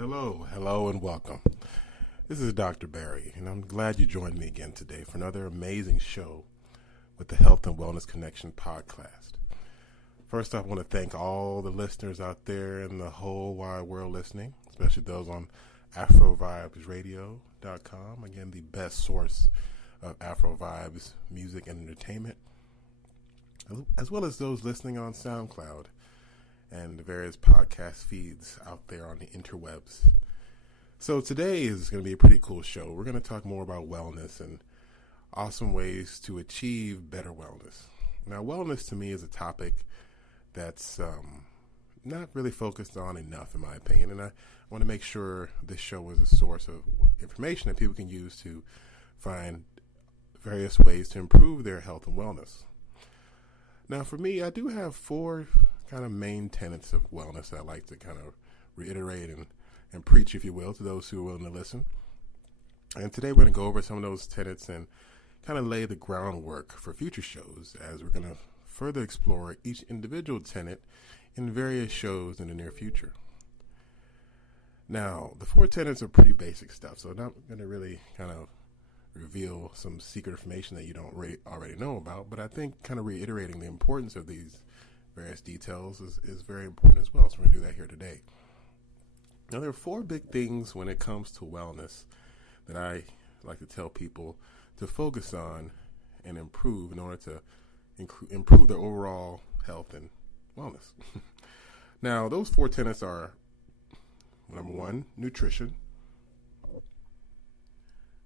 Hello, and welcome. This is Dr. Barry, and I'm glad you joined me again today for another amazing show with the Health and Wellness Connection podcast. First off, I want to thank all the listeners out there in the whole wide world listening, especially those on AfroVibesRadio.com. Again, the best source of Afro Vibes, music, and entertainment, as well as those listening on SoundCloud and the various podcast feeds out there on the interwebs. So today is going to be a pretty cool show. We're going to talk more about wellness and awesome ways to achieve better wellness. Now, wellness to me is a topic that's not really focused on enough, in my opinion, and I want to make sure this show is a source of information that people can use to find various ways to improve their health and wellness. Now, for me, I do have four kind of main tenets of wellness I like to kind of reiterate and preach, if you will, to those who are willing to listen. And today we're going to go over some of those tenets and kind of lay the groundwork for future shows as we're going to further explore each individual tenet in various shows in the near future. Now, the four tenets are pretty basic stuff, so I'm not going to really kind of reveal some secret information that you don't already know about, but I think kind of reiterating the importance of these various details is very important as well, so we're going to do that here today. Now, there are four big things when it comes to wellness that I like to tell people to focus on and improve in order to improve their overall health and wellness. Now, those four tenets are, number one, nutrition.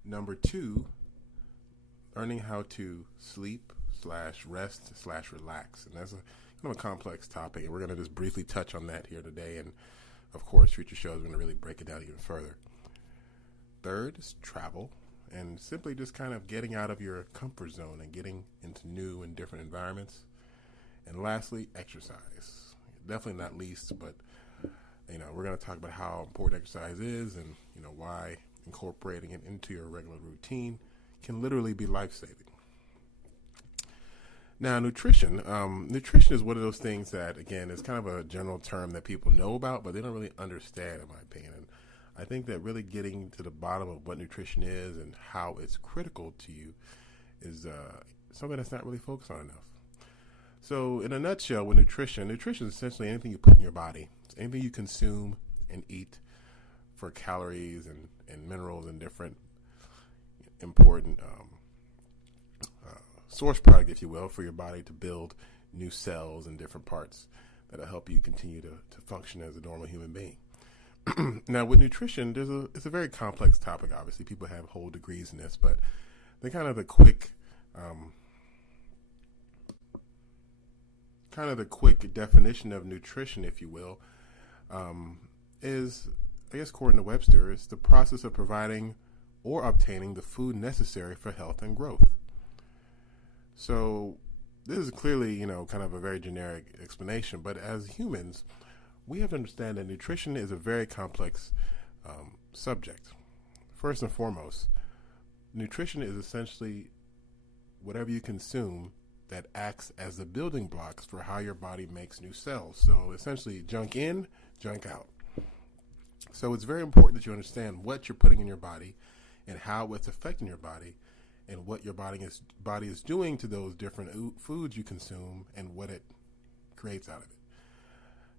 Number two, learning how to sleep/rest/relax. And that's a kind of a complex topic, and we're going to just briefly touch on that here today. And, of course, future shows are going to really break it down even further. Third is travel, and simply just kind of getting out of your comfort zone and getting into new and different environments. And lastly, exercise. Definitely not least, but, we're going to talk about how important exercise is and, why incorporating it into your regular routine can literally be life-saving. Now, nutrition. Nutrition is one of those things that, again, is kind of a general term that people know about, but they don't really understand, in my opinion. And I think that really getting to the bottom of what nutrition is and how it's critical to you is something that's not really focused on enough. So, in a nutshell, with nutrition is essentially anything you put in your body. It's anything you consume and eat for calories and minerals and different important source product, if you will, for your body to build new cells and different parts that'll help you continue to function as a normal human being. Now, with nutrition, it's a very complex topic. Obviously, people have whole degrees in this, but the quick definition of nutrition, if you will, is, I guess, according to Webster, is the process of providing or obtaining the food necessary for health and growth. So this is clearly, kind of a very generic explanation, but as humans, we have to understand that nutrition is a very complex subject. First and foremost, nutrition is essentially whatever you consume that acts as the building blocks for how your body makes new cells. So essentially, junk in, junk out. So it's very important that you understand what you're putting in your body and how it's affecting your body and what your body is doing to those different foods you consume and what it creates out of it.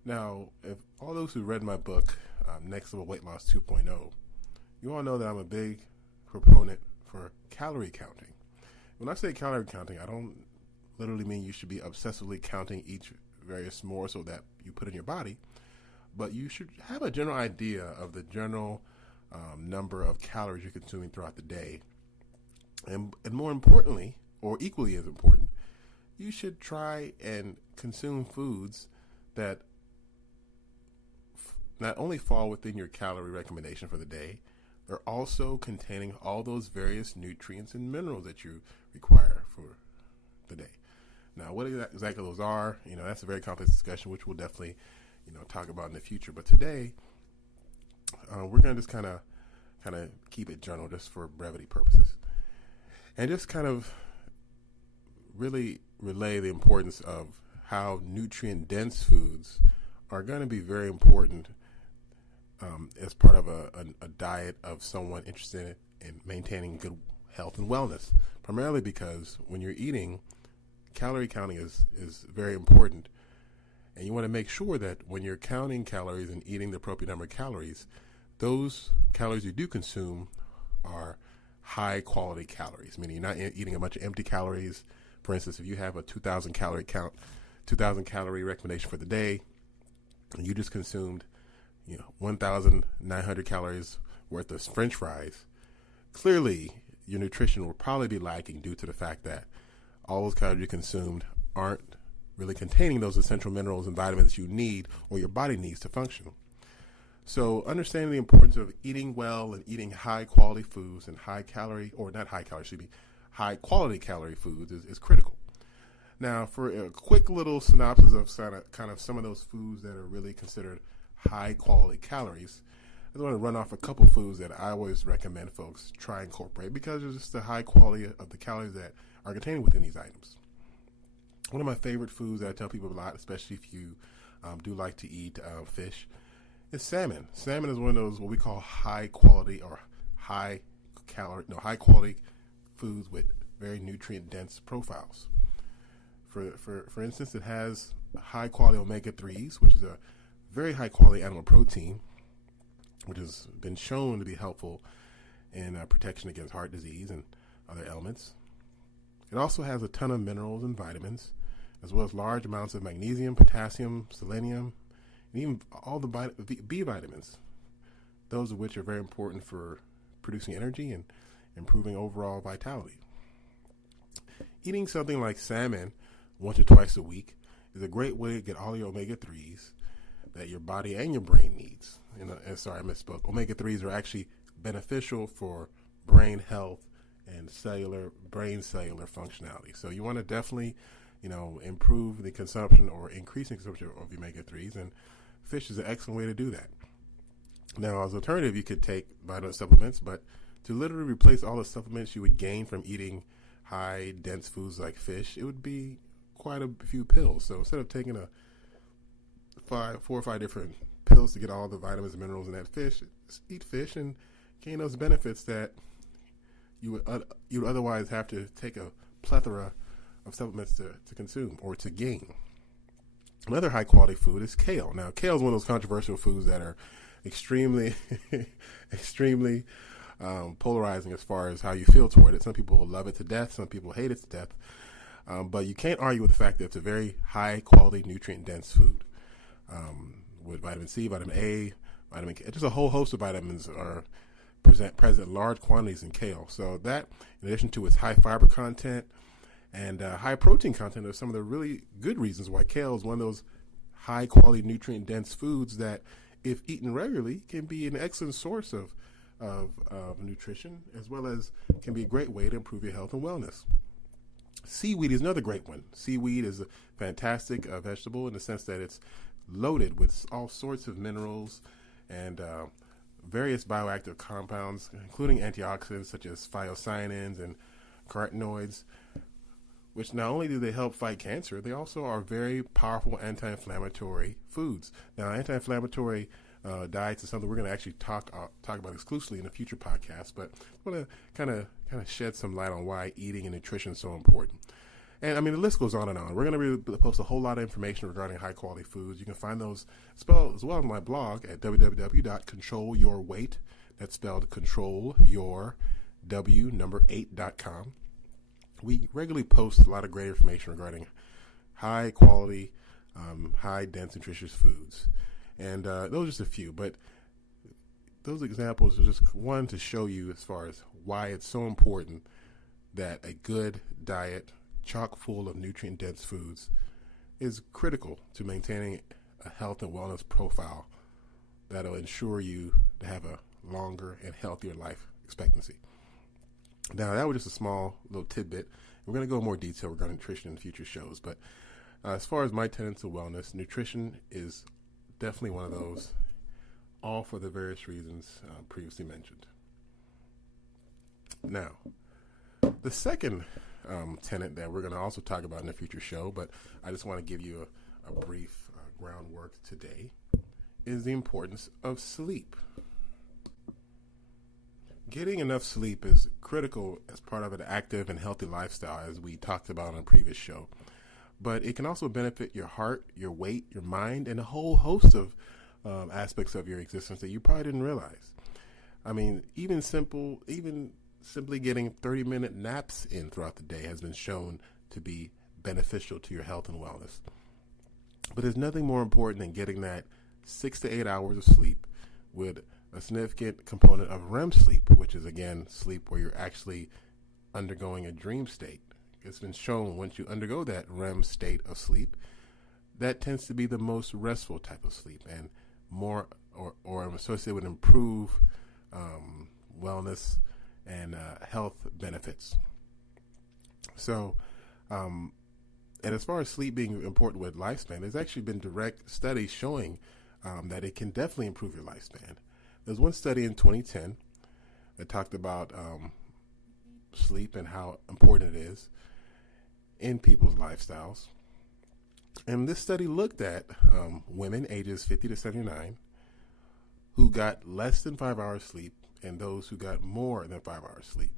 Now, if all those who read my book, Next Level Weight Loss 2.0, you all know that I'm a big proponent for calorie counting. When I say calorie counting, I don't literally mean you should be obsessively counting each various morsel that you put in your body, but you should have a general idea of the general number of calories you're consuming throughout the day. And more importantly, or equally as important, you should try and consume foods that not only fall within your calorie recommendation for the day, they're also containing all those various nutrients and minerals that you require for the day. Now, what exactly those are, that's a very complex discussion, which we'll definitely, talk about in the future. But today, we're going to just kind of keep it general just for brevity purposes. And just kind of really relay the importance of how nutrient-dense foods are going to be very important as part of a diet of someone interested in maintaining good health and wellness, primarily because when you're eating, calorie counting is very important. And you want to make sure that when you're counting calories and eating the appropriate number of calories, those calories you do consume are high quality calories, meaning you're not eating a bunch of empty calories. For instance, if you have a 2,000 calorie recommendation for the day, and you just consumed 1,900 calories worth of French fries, clearly your nutrition will probably be lacking due to the fact that all those calories you consumed aren't really containing those essential minerals and vitamins you need or your body needs to function. So understanding the importance of eating well and eating high quality foods and high quality calorie foods is critical. Now, for a quick little synopsis of kind of some of those foods that are really considered high quality calories, I want to run off a couple foods that I always recommend folks try and incorporate because it's just the high quality of the calories that are contained within these items. One of my favorite foods that I tell people a lot, especially if you do like to eat fish, is salmon. Salmon is one of those what we call high quality foods with very nutrient dense profiles. For instance, it has high quality omega-3s, which is a very high quality animal protein, which has been shown to be helpful in protection against heart disease and other ailments. It also has a ton of minerals and vitamins, as well as large amounts of magnesium, potassium, selenium, and even all the B vitamins, those of which are very important for producing energy and improving overall vitality. Eating something like salmon once or twice a week is a great way to get all your omega-3s that your body and your brain needs. Sorry, I misspoke. Omega-3s are actually beneficial for brain health and brain cellular functionality. So you want to definitely, improve the consumption or increase the consumption of omega-3s, and fish is an excellent way to do that. Now, as an alternative, you could take vitamin supplements, but to literally replace all the supplements you would gain from eating high dense foods like fish, it would be quite a few pills. So instead of taking 4 or 5 different pills to get all the vitamins and minerals in that fish, just eat fish and gain those benefits that you would otherwise have to take a plethora of supplements to consume or to gain. Another high quality food is kale. Now, kale is one of those controversial foods that are extremely polarizing as far as how you feel toward it. Some people love it to death. Some people hate it to death. But you can't argue with the fact that it's a very high quality, nutrient dense food with vitamin C, vitamin A, vitamin K. Just a whole host of vitamins are present in large quantities in kale. So that, in addition to its high fiber content and high protein content, are some of the really good reasons why kale is one of those high quality, nutrient dense foods that, if eaten regularly, can be an excellent source of nutrition, as well as can be a great way to improve your health and wellness. Seaweed is another great one. Seaweed is a fantastic vegetable in the sense that it's loaded with all sorts of minerals and various bioactive compounds, including antioxidants such as phycyanins and carotenoids, which not only do they help fight cancer, they also are very powerful anti-inflammatory foods. Now, anti-inflammatory diets is something we're going to actually talk about exclusively in a future podcast, but I want to kind of shed some light on why eating and nutrition is so important. And I mean, the list goes on and on. We're going to post a whole lot of information regarding high quality foods. You can find those spelled as well on my blog at www.controlyourweight. That's spelled controlyour8.com. We regularly post a lot of great information regarding high quality, high dense nutritious foods. And those are just a few, but those examples are just one to show you as far as why it's so important that a good diet chock full of nutrient dense foods is critical to maintaining a health and wellness profile that'll ensure you to have a longer and healthier life expectancy. Now, that was just a small little tidbit. We're going to go in more detail regarding nutrition in future shows, but as far as my tenets of wellness, nutrition is definitely one of those, all for the various reasons previously mentioned. Now, the second tenet that we're going to also talk about in a future show, but I just want to give you a brief groundwork today, is the importance of sleep. Getting enough sleep is critical as part of an active and healthy lifestyle, as we talked about on a previous show. But it can also benefit your heart, your weight, your mind, and a whole host of aspects of your existence that you probably didn't realize. I mean, even simply getting 30-minute naps in throughout the day has been shown to be beneficial to your health and wellness. But there's nothing more important than getting that 6 to 8 hours of sleep with a significant component of REM sleep, which is, again, sleep where you're actually undergoing a dream state. It's been shown once you undergo that REM state of sleep, that tends to be the most restful type of sleep and more or associated with improved wellness and health benefits. So, and as far as sleep being important with lifespan, there's actually been direct studies showing that it can definitely improve your lifespan. There's one study in 2010 that talked about sleep and how important it is in people's lifestyles. And this study looked at women ages 50 to 79 who got less than 5 hours sleep and those who got more than 5 hours sleep.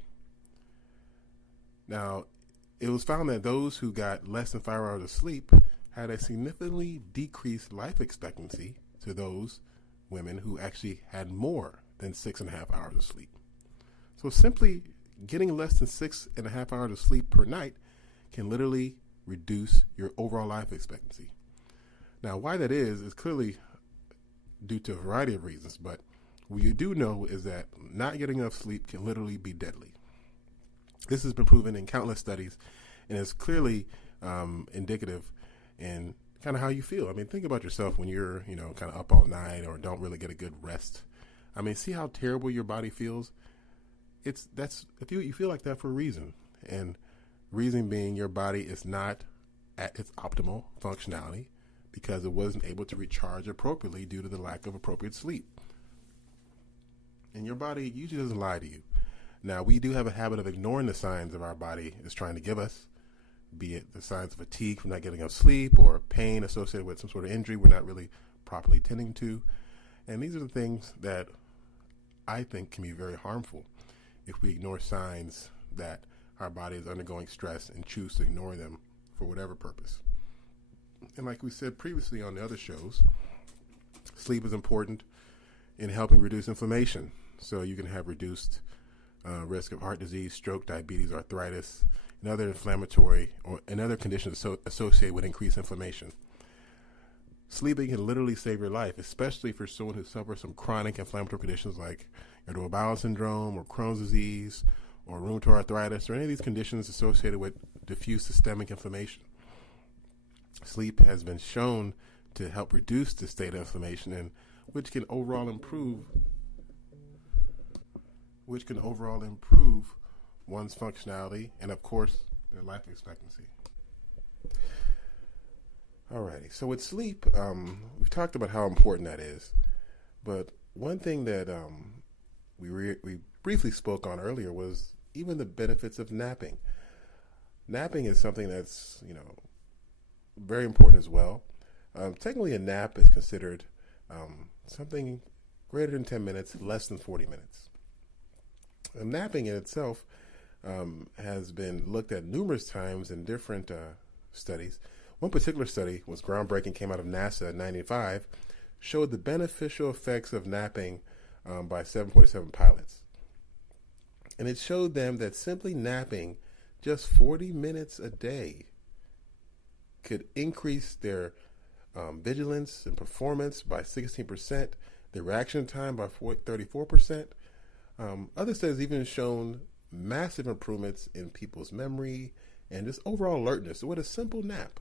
Now, it was found that those who got less than 5 hours of sleep had a significantly decreased life expectancy to those women who actually had more than 6.5 hours of sleep. So simply getting less than 6.5 hours of sleep per night can literally reduce your overall life expectancy. Now, why that is clearly due to a variety of reasons, but what you do know is that not getting enough sleep can literally be deadly. This has been proven in countless studies and is clearly indicative in kind of how you feel. I mean, think about yourself when you're, kind of up all night or don't really get a good rest. I mean, see how terrible your body feels? If you feel like that for a reason. And reason being your body is not at its optimal functionality because it wasn't able to recharge appropriately due to the lack of appropriate sleep. And your body usually doesn't lie to you. Now, we do have a habit of ignoring the signs of our body is trying to give us, be it the signs of fatigue from not getting enough sleep or pain associated with some sort of injury we're not really properly tending to. And these are the things that I think can be very harmful if we ignore signs that our body is undergoing stress and choose to ignore them for whatever purpose. And like we said previously on the other shows, sleep is important in helping reduce inflammation. So you can have reduced risk of heart disease, stroke, diabetes, arthritis, and other inflammatory and other conditions associated with increased inflammation. Sleeping can literally save your life, especially for someone who suffers from chronic inflammatory conditions like irritable bowel syndrome or Crohn's disease or rheumatoid arthritis or any of these conditions associated with diffuse systemic inflammation. Sleep has been shown to help reduce the state of inflammation and which can overall improve one's functionality and, of course, their life expectancy. Alrighty, so with sleep, we've talked about how important that is, but one thing that we briefly spoke on earlier was even the benefits of napping. Napping is something that's, very important as well. Technically, a nap is considered something greater than 10 minutes, less than 40 minutes. Napping in itself has been looked at numerous times in different studies. One particular study was groundbreaking, came out of NASA in 1995, showed the beneficial effects of napping by 747 pilots. And it showed them that simply napping just 40 minutes a day could increase their vigilance and performance by 16%, their reaction time by 34%. Other studies even shown massive improvements in people's memory and just overall alertness with a simple nap.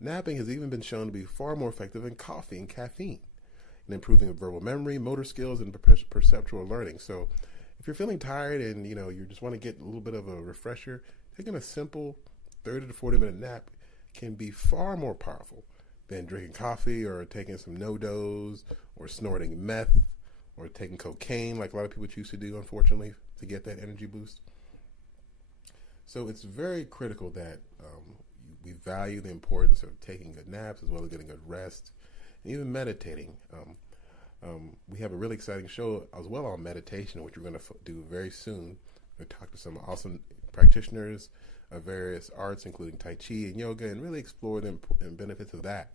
Napping has even been shown to be far more effective than coffee and caffeine in improving verbal memory, motor skills, and perceptual learning. So if you're feeling tired and you just want to get a little bit of a refresher, taking a simple 30 to 40 minute nap can be far more powerful than drinking coffee or taking some no-dose or snorting meth or taking cocaine like a lot of people choose to do, unfortunately, to get that energy boost. So it's very critical that we value the importance of taking good naps as well as getting good rest and even meditating. We have a really exciting show as well on meditation, which we're going to do very soon. We'll talk to some awesome practitioners of various arts, including Tai Chi and yoga, and really explore the benefits of that.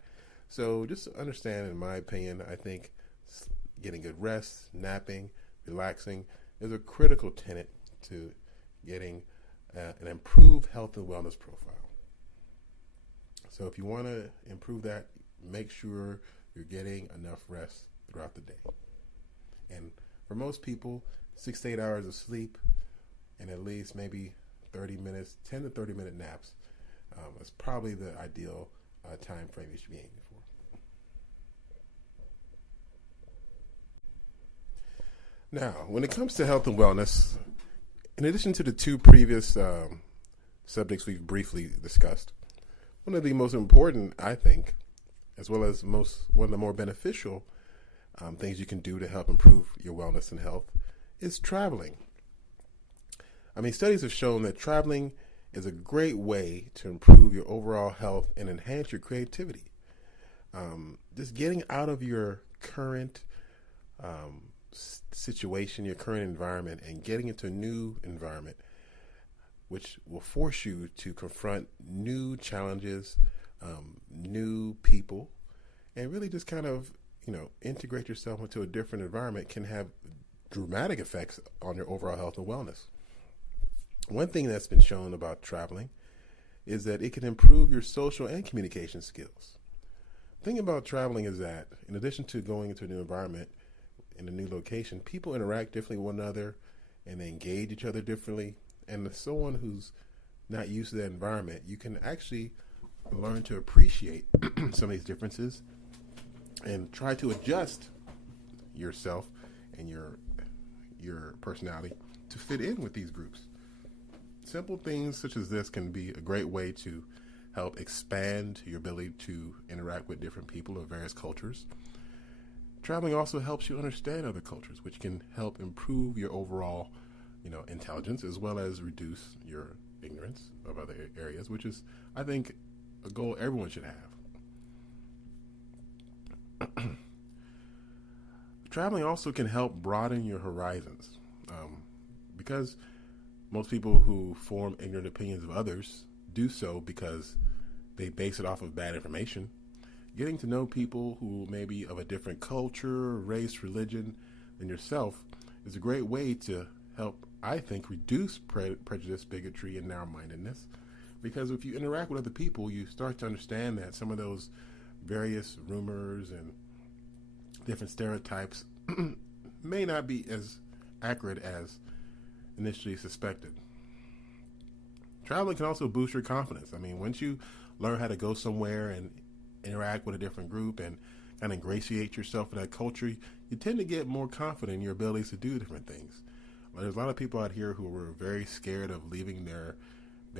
So just understand, in my opinion, I think getting good rest, napping, relaxing is a critical tenet to getting an improved health and wellness profile. So if you want to improve that, make sure you're getting enough rest throughout the day. And for most people, 6 to 8 hours of sleep and at least maybe 30 minutes, 10 to 30 minute naps is probably the ideal time frame you should be aiming for. Now, when it comes to health and wellness, in addition to the two previous subjects we've briefly discussed, one of the most important, I think, as well as one of the more beneficial things you can do to help improve your wellness and health is traveling. I mean, studies have shown that traveling is a great way to improve your overall health and enhance your creativity. Just getting out of your current situation, your current environment, and getting into a new environment, which will force you to confront new challenges, new people, and really just kind of, integrate yourself into a different environment can have dramatic effects on your overall health and wellness. One thing that's been shown about traveling is that it can improve your social and communication skills. The thing about traveling is that in addition to going into a new environment, in a new location, people interact differently with one another and they engage each other differently. And as someone who's not used to that environment, you can actually learn to appreciate some of these differences and try to adjust yourself and your personality to fit in with these groups. Simple things such as this can be a great way to help expand your ability to interact with different people of various cultures. Traveling also helps you understand other cultures, which can help improve your overall, intelligence, as well as reduce your ignorance of other areas, which is, I think, a goal everyone should have. Traveling also can help broaden your horizons, because most people who form ignorant opinions of others do so because they base it off of bad information. Getting to know people who may be of a different culture, race, religion than yourself is a great way to help, I think, reduce prejudice, bigotry, and narrow-mindedness. Because if you interact with other people, you start to understand that some of those various rumors and different stereotypes may not be as accurate as initially suspected. Traveling can also boost your confidence. I mean, once you learn how to go somewhere and interact with a different group and kind of ingratiate yourself in that culture, you tend to get more confident in your abilities to do different things. There's a lot of people out here who were very scared of leaving their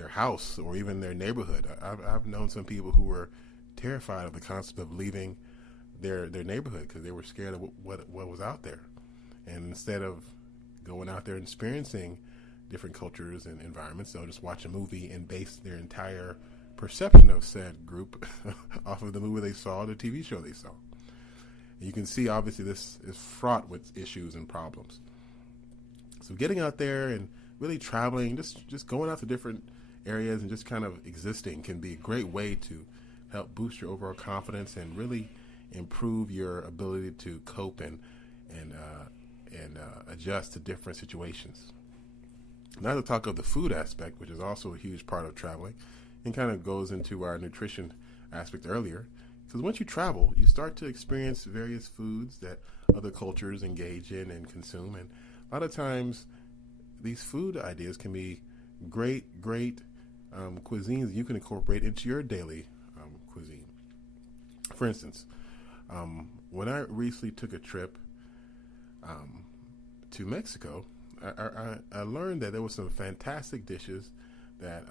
house or even their neighborhood. I've known some people who were terrified of the concept of leaving their neighborhood because they were scared of what was out there. And instead of going out there and experiencing different cultures and environments, they'll just watch a movie and base their entire perception of said group off of the movie they saw, the TV show they saw. And you can see, obviously, this is fraught with issues and problems. So getting out there and really traveling, just going out to different areas and just kind of existing can be a great way to help boost your overall confidence and really improve your ability to cope and adjust to different situations. Not to talk of the food aspect, which is also a huge part of traveling, and kind of goes into our nutrition aspect earlier. Because once you travel, you start to experience various foods that other cultures engage in and consume. And a lot of times, these food ideas can be great cuisines you can incorporate into your daily cuisine. For instance, when I recently took a trip to Mexico, I learned that there were some fantastic dishes that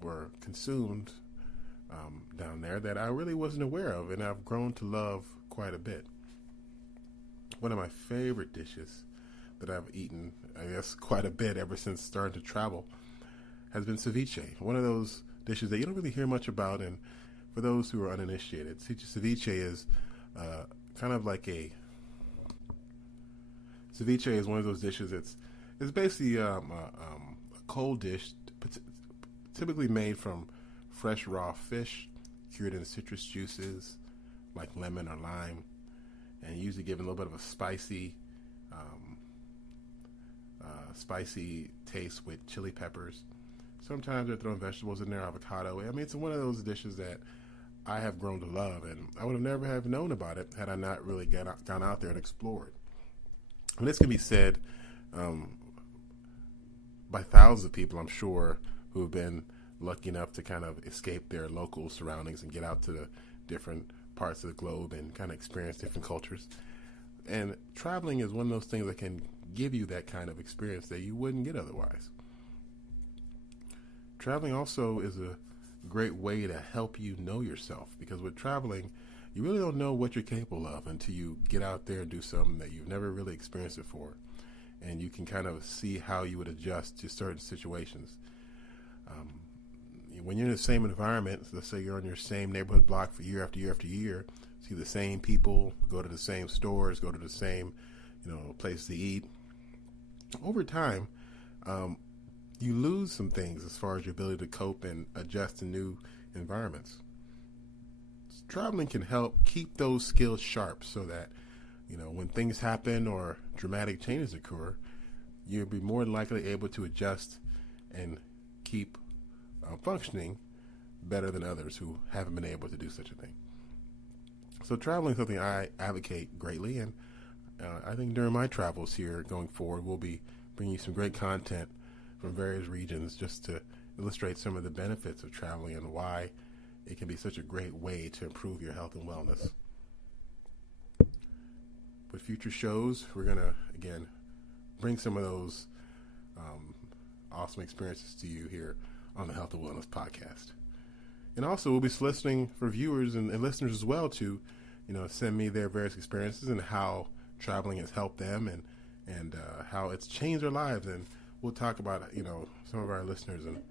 were consumed down there that I really wasn't aware of, and I've grown to love quite a bit. One of my favorite dishes that I've eaten, I guess, quite a bit ever since starting to travel has been ceviche. One of those dishes that you don't really hear much about, and for those who are uninitiated, ceviche is kind of like a Ceviche is one of those dishes. It's basically a cold dish, typically made from fresh raw fish, cured in citrus juices like lemon or lime, and usually given a little bit of a spicy taste with chili peppers. Sometimes they're throwing vegetables in there, avocado. I mean, it's one of those dishes that I have grown to love, and I would have never have known about it had I not really gone out there and explored. And this can be said by thousands of people, I'm sure, who have been lucky enough to kind of escape their local surroundings and get out to the different parts of the globe and kind of experience different cultures. And traveling is one of those things that can give you that kind of experience that you wouldn't get otherwise. Traveling also is a great way to help you know yourself, because with traveling, you really don't know what you're capable of until you get out there and do something that you've never really experienced before. And you can kind of see how you would adjust to certain situations. When you're in the same environment, let's say you're on your same neighborhood block for year after year after year, see the same people, go to the same stores, go to the same, place to eat. Over time, you lose some things as far as your ability to cope and adjust to new environments. Traveling can help keep those skills sharp so that, when things happen or dramatic changes occur, you'll be more likely able to adjust and keep functioning better than others who haven't been able to do such a thing. So traveling is something I advocate greatly, and I think during my travels here going forward, we'll be bringing you some great content from various regions just to illustrate some of the benefits of traveling and why it can be such a great way to improve your health and wellness. With future shows, we're going to, again, bring some of those awesome experiences to you here on the Health and Wellness Podcast. And also, we'll be soliciting for viewers and listeners as well to, send me their various experiences and how traveling has helped them and how it's changed their lives. And we'll talk about, some of our listeners and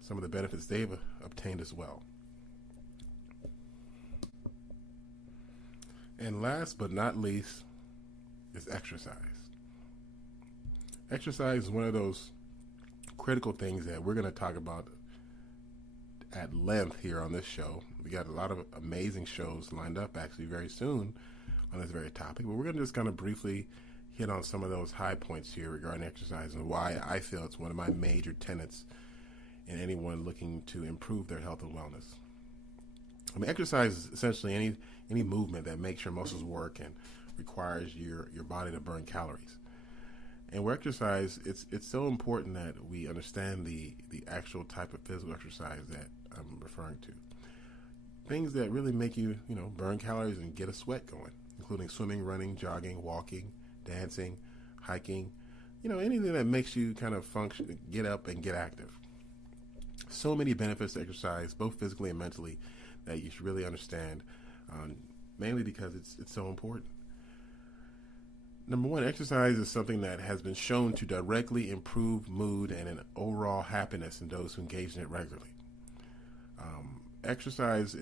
some of the benefits they've obtained as well. And last but not least is exercise. Exercise is one of those critical things that we're going to talk about at length here on this show. We got a lot of amazing shows lined up actually very soon on this very topic, but we're going to just kind of briefly hit on some of those high points here regarding exercise and why I feel it's one of my major tenets in anyone looking to improve their health and wellness. I mean, exercise is essentially any movement that makes your muscles work and requires your body to burn calories. And with exercise, it's so important that we understand the actual type of physical exercise that I'm referring to. Things that really make you, burn calories and get a sweat going, including swimming, running, jogging, walking, dancing, hiking, anything that makes you kind of function, get up and get active. So many benefits to exercise, both physically and mentally, that you should really understand, mainly because it's so important. Number one, exercise is something that has been shown to directly improve mood and an overall happiness in those who engage in it regularly. Exercise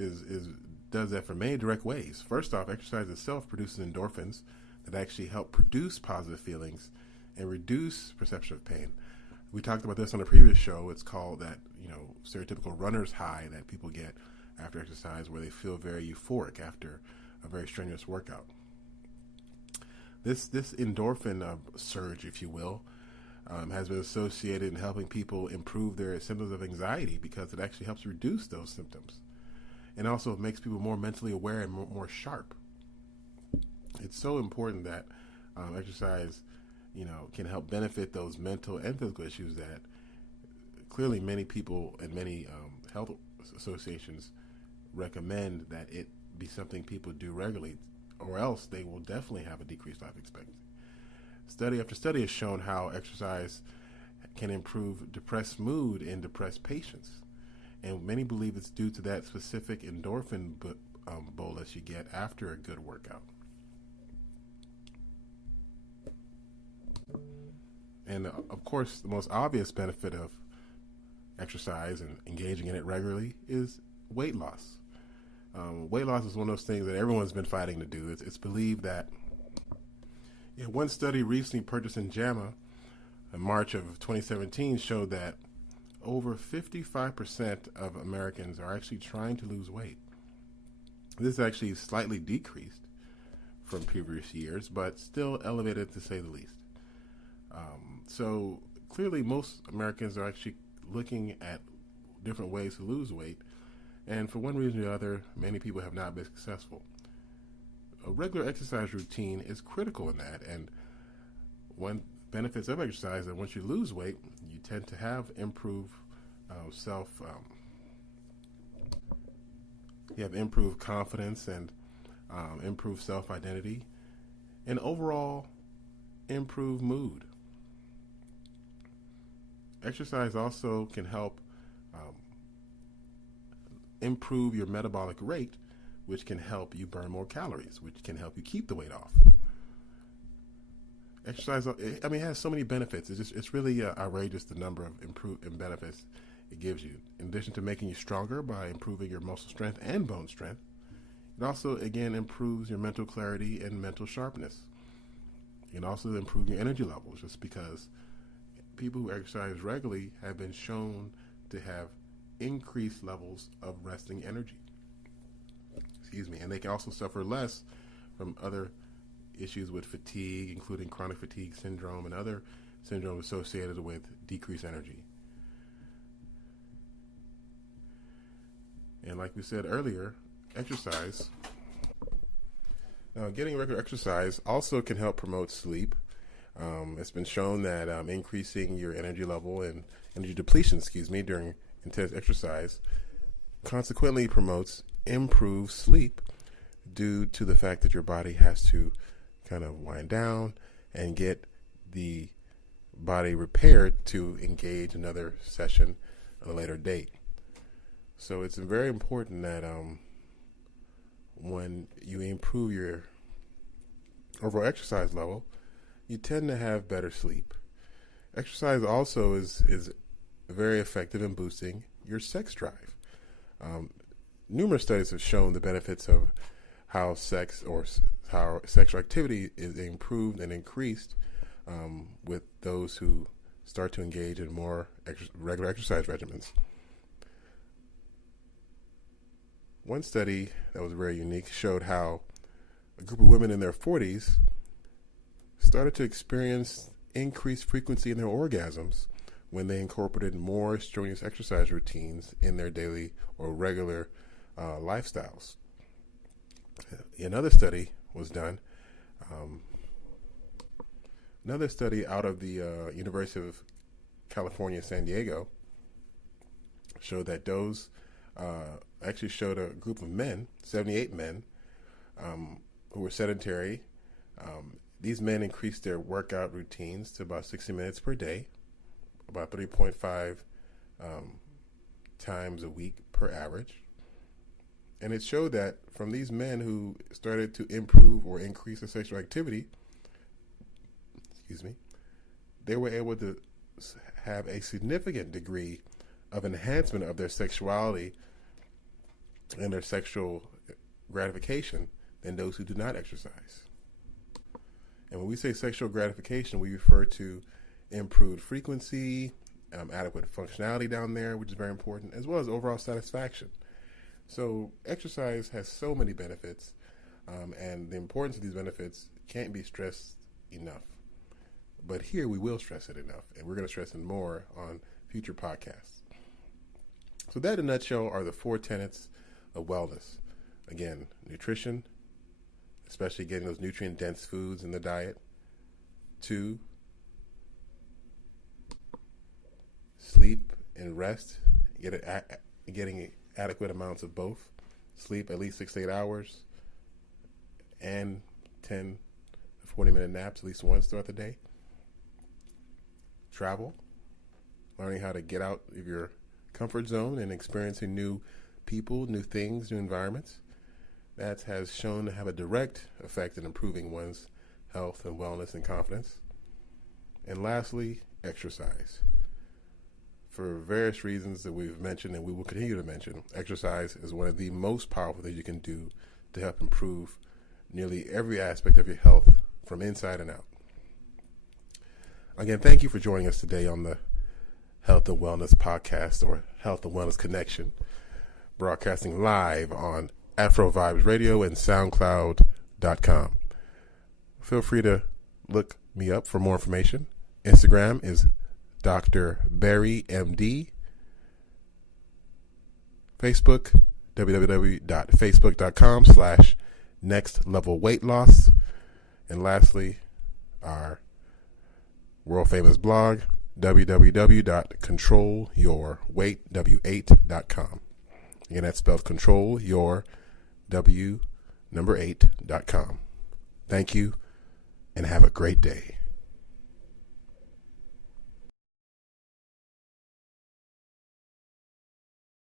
does that for many direct ways. First off, exercise itself produces endorphins that actually help produce positive feelings and reduce perception of pain. We talked about this on a previous show. It's called that, stereotypical runner's high that people get after exercise, where they feel very euphoric after a very strenuous workout. This endorphin surge, if you will, has been associated in helping people improve their symptoms of anxiety because it actually helps reduce those symptoms. And also it makes people more mentally aware and more sharp. It's so important that exercise, can help benefit those mental and physical issues that clearly many people and many health associations recommend that it be something people do regularly, or else they will definitely have a decreased life expectancy. Study after study has shown how exercise can improve depressed mood in depressed patients. And many believe it's due to that specific endorphin bolus you get after a good workout. And of course, the most obvious benefit of exercise and engaging in it regularly is weight loss. Weight loss is one of those things that everyone's been fighting to do. It's believed that One study recently purchased in JAMA in March of 2017 showed that over 55% of Americans are actually trying to lose weight. This is actually slightly decreased from previous years, but still elevated to say the least. So clearly most Americans are actually looking at different ways to lose weight, and for one reason or the other, many people have not been successful. A regular exercise routine is critical in that, and one benefits of exercise is that once you lose weight, you tend to have improved you have improved confidence and improved self-identity, and overall improved mood. Exercise also can help improve your metabolic rate, which can help you burn more calories, which can help you keep the weight off. Exercise, it has so many benefits. It's really outrageous the number of improved benefits it gives you. In addition to making you stronger by improving your muscle strength and bone strength, it also, again, improves your mental clarity and mental sharpness. It can also improve your energy levels, just because people who exercise regularly have been shown to have increased levels of resting energy. And they can also suffer less from other issues with fatigue, including chronic fatigue syndrome and other syndromes associated with decreased energy. And like we said earlier, exercise. Now, getting regular exercise also can help promote sleep. It's been shown that increasing your energy level and energy depletion, during intense exercise consequently promotes improved sleep due to the fact that your body has to kind of wind down and get the body repaired to engage another session at a later date. So it's very important that when you improve your overall exercise level, you tend to have better sleep. Exercise also is very effective in boosting your sex drive. Numerous studies have shown the benefits of how sexual activity is improved and increased with those who start to engage in more regular exercise regimens. One study that was very unique showed how a group of women in their 40s started to experience increased frequency in their orgasms when they incorporated more strenuous exercise routines in their daily or regular lifestyles. Another study was done. Another study out of the University of California, San Diego, showed that those actually showed a group of men, 78 men, who were sedentary. These men increased their workout routines to about 60 minutes per day, about 3.5 times a week per average. And it showed that from these men who started to improve or increase their sexual activity, they were able to have a significant degree of enhancement of their sexuality and their sexual gratification than those who do not exercise. And when we say sexual gratification, we refer to improved frequency, adequate functionality down there, which is very important, as well as overall satisfaction. So exercise has so many benefits, and the importance of these benefits can't be stressed enough. But here we will stress it enough, and we're going to stress it more on future podcasts. So that, in a nutshell, are the 4 tenets of wellness. Again, nutrition, especially getting those nutrient-dense foods in the diet. 2, sleep and rest, getting adequate amounts of both. Sleep at least 6 to 8 hours, and 10 to 40-minute naps at least once throughout the day. Travel, learning how to get out of your comfort zone and experiencing new people, new things, new environments. That has shown to have a direct effect in improving one's health and wellness and confidence. And lastly, exercise. For various reasons that we've mentioned and we will continue to mention, exercise is one of the most powerful things you can do to help improve nearly every aspect of your health from inside and out. Again, thank you for joining us today on the Health and Wellness Podcast, or Health and Wellness Connection, broadcasting live on Afro Vibes Radio and SoundCloud.com. Feel free to look me up for more information. Instagram is DrBarryMD. Facebook, www.facebook.com/nextlevelweightloss. And lastly, our world famous blog, www.controlyourweight8.com. Again, that's spelled controlyourw8.com. Thank you and have a great day.